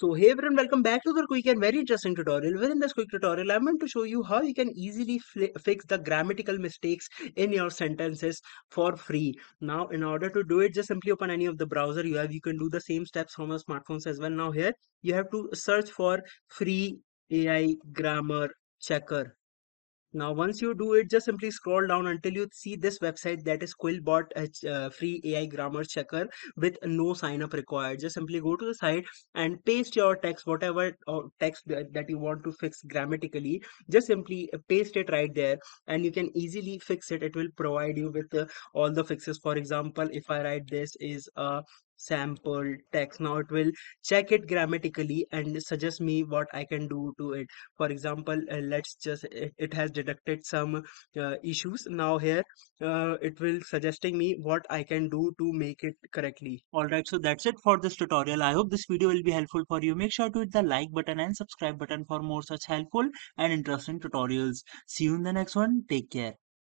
So hey everyone, welcome back to the quick and very interesting tutorial. Within this quick tutorial, I'm going to show you how you can easily fix the grammatical mistakes in your sentences for free. Now, in order to do it, just simply open any of the browser you have. You can do the same steps from your smartphones as well. Now here, you have to search for free AI grammar checker. Now, once you do it, just simply scroll down until you see this website, that is Quillbot free AI grammar checker with no sign up required. Just simply go to the site and paste your text, whatever text that you want to fix grammatically. Just simply paste it right there, and you can easily fix it. It will provide you with all the fixes. For example, if I write this is a sample text, now it will check it grammatically and suggest me what I can do to it. For example, let's just it has detected some issues. Now here it will suggesting me what I can do to make it correctly. Alright, so that's it for this tutorial. I hope this video will be helpful for you. Make sure to hit the like button and subscribe button for more such helpful and interesting tutorials. See you in the next one. Take care.